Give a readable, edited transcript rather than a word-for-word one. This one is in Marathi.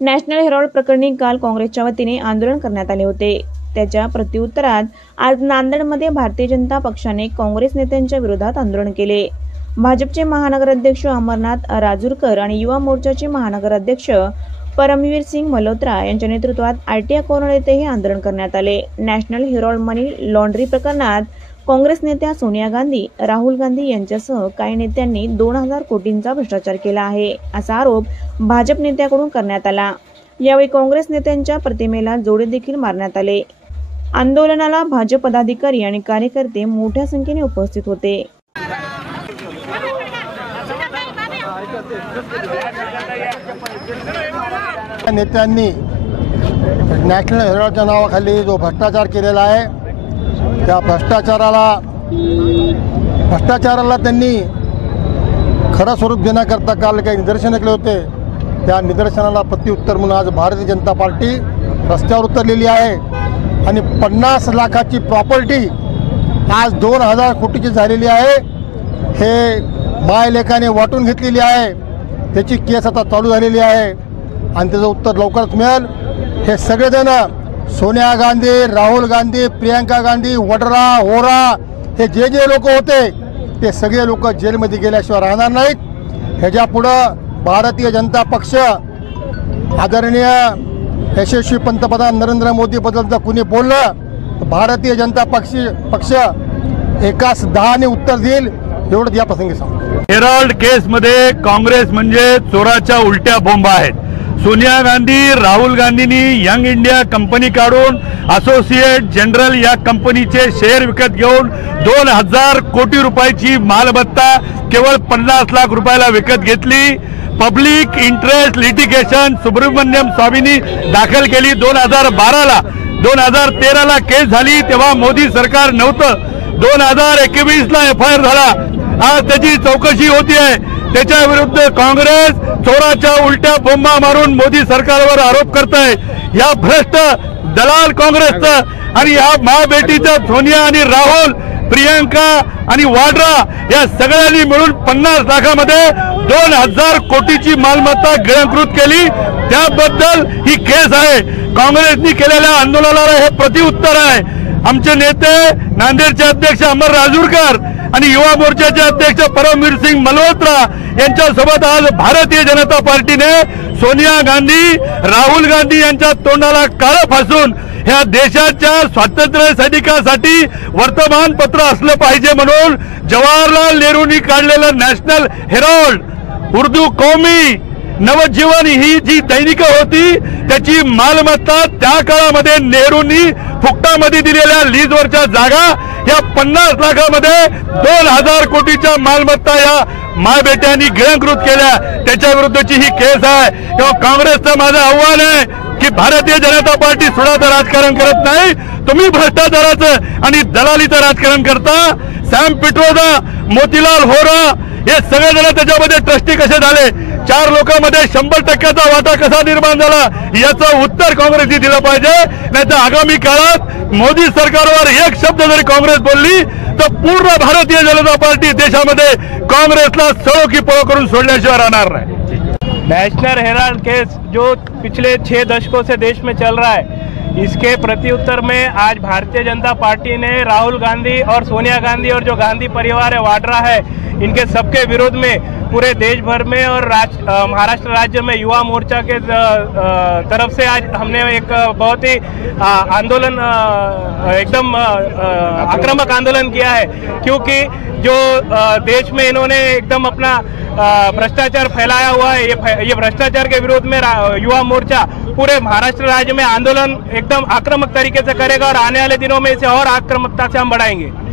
नॅशनल हेराल्ड प्रकरणी काल काँग्रेसच्या वतीने आंदोलन करण्यात आले होते। त्याच्या प्रत्युत्तरात आज नांदेडमध्ये भारतीय जनता पक्षाने काँग्रेस नेत्यांच्या विरोधात आंदोलन केले। भाजपचे महानगराध्यक्ष अमरनाथ राजूरकर आणि युवा मोर्चाचे महानगराध्यक्ष परमवीर सिंग मल्होत्रा यांच्या नेतृत्वात आरटीआय कॉर्नर येथे हे आंदोलन करण्यात आले। नॅशनल हेराल्ड मनी लॉन्ड्री प्रकरणात काँग्रेस नेत्या सोनिया गांधी, राहुल गांधी यांच्यासह काही नेत्यांनी 2000 कोटींचा भ्रष्टाचार केला आहे, असा आरोप भाजप नेत्याकडून करण्यात आला। यावेळी काँग्रेस नेत्यांच्या प्रतिमेला जोडे देखील मारण्यात आले। आंदोलनाला भाजप पदाधिकारी आणि कार्यकर्ते मोठ्या संख्येने उपस्थित होते। नेत्यांनी नॅशनल हेराल्डच्या नावाखाली जो भ्रष्टाचार केलेला आहे, त्या भ्रष्टाचाराला त्यांनी खरं स्वरूप देण्याकरता काल काही निदर्शनं केले होते। त्या निदर्शनाला प्रत्युत्तर म्हणून आज भारतीय जनता पार्टी रस्त्यावर उतरलेली आहे आणि 50 लाखाची प्रॉपर्टी आज 2000 कोटीची झालेली आहे। हे मायलेखाने वाटून घेतलेली आहे, त्याची केस आता चालू झालेली आहे आणि त्याचं उत्तर लवकरच मिळेल। हे सगळेजण सोनिया गांधी, राहुल गांधी, प्रियंका गांधी, वड्रा, होरा हे जे लोक होते ते सगळे लोक जेलमध्ये गेल्याशिवाय राहणार नाहीत। ह्याच्यापुढं भारतीय जनता पक्ष, आदरणीय यशस्वी पंतप्रधान नरेंद्र मोदीबद्दल जर कुणी बोललं तर भारतीय जनता पक्ष एकाच 10ने उत्तर देईल, एवढंच या प्रसंगी सांगतो। हेराल्ड केसमध्ये काँग्रेस म्हणजे चोराच्या उलट्या बोंबा आहेत। सोनिया गांधी, राहुल गांधींनी यंग इंडिया कंपनी काढून असोसिएट जनरल या कंपनीचे शेअर विकत घेऊन 2000 कोटी रुपयाची मालमत्ता केवळ 50 लाख रुपयाला विकत घेतली। पब्लिक इंटरेस्ट लिटिगेशन सुब्रमण्यम स्वामींनी दाखल केली 2012ला। 2013ला केस झाली तेव्हा मोदी सरकार नव्हतं। 2021ला FIR झाला, आज त्याची चौकशी होती आहे। त्याच्या विरुद्ध काँग्रेस चोराच्या उलट्या बोंबा मारून मोदी सरकारवर आरोप करत आहे। या भ्रष्ट दलाल काँग्रेसचं आणि या महाबेटीचं सोनिया आणि राहुल, प्रियंका आणि वाड्रा या सगळ्यांनी मिळून 50 लाखामध्ये 2000 कोटीची मालमत्ता गिळंकृत केली। त्याबद्दल ही केस आहे। काँग्रेसने केलेल्या आंदोलनाला हे प्रत्युत्तर आहे। आमचे नेते नांदेडचे अध्यक्ष अमर राजूरकर आणि युवा मोर्चाचे अध्यक्ष परमवीर सिंग मल्होत्रा यांच्यासोबत आज भारतीय जनता पार्टीने सोनिया गांधी, राहुल गांधी यांच्या तोंडाला काळं फासून ह्या देशाच्या स्वातंत्र्य सैनिकांसाठी वर्तमानपत्र असलं पाहिजे म्हणून जवाहरलाल नेहरूंनी काढलेलं नॅशनल हेराल्ड, उर्दू कौमी नवजीवन ही जी दैनिकं होती त्याची मालमत्ता त्या काळामध्ये नेहरूंनी फुकटामध्ये दिलेल्या लीजवरच्या जागा या 50 लाखामध्ये 2000 कोटीच्या मालमत्ता या मायबेट्यांनी गिळंकृत केल्या। त्याच्या विरुद्धची ही केस आहे। तेव्हा काँग्रेसचं माझं आव्हान आहे की भारतीय जनता पार्टी सुडाचं राजकारण करत नाही, तुम्ही भ्रष्टाचाराचं आणि दलालीचं राजकारण करता। सॅम पिट्रोदा, मोतीलाल होरा हे सगळेजण त्याच्यामध्ये ट्रस्टी कसे झाले, 4 लोकांमध्ये 100% वाटा कसा निर्माण झाला, याचं उत्तर काँग्रेसने दिलं पाहिजे। नाहीतर आगामी काळात मोदी सरकारवर एक शब्द जरी काँग्रेस बोलली तर पूर्ण भारतीय जनता पार्टी देशामध्ये काँग्रेसला सळो की पळो करून सोडल्याशिवाय राहणार नाही। नेशनल हेराल्ड केस जो पिछले 6 दशकों से देश में चल रहा है, इसके प्रत्युत्तर में आज भारतीय जनता पार्टी ने राहुल गांधी और सोनिया गांधी और जो गांधी परिवार है, वाड्रा है, इनके सबके विरोध में पूरे देश भर में और महाराष्ट्र राज्य में युवा मोर्चा के तरफ से आज हमने एक बहुत ही आंदोलन, एकदम आक्रामक आंदोलन किया है। क्योंकि जो देश में इन्होंने एकदम अपना भ्रष्टाचार फैलाया हुआ है, ये भ्रष्टाचार के विरोध में युवा मोर्चा पूरे महाराष्ट्र राज्य में आंदोलन एकदम आक्रामक तरीके से करेगा और आने वाले दिनों में इसे और आक्रामकता से हम बढ़ाएंगे।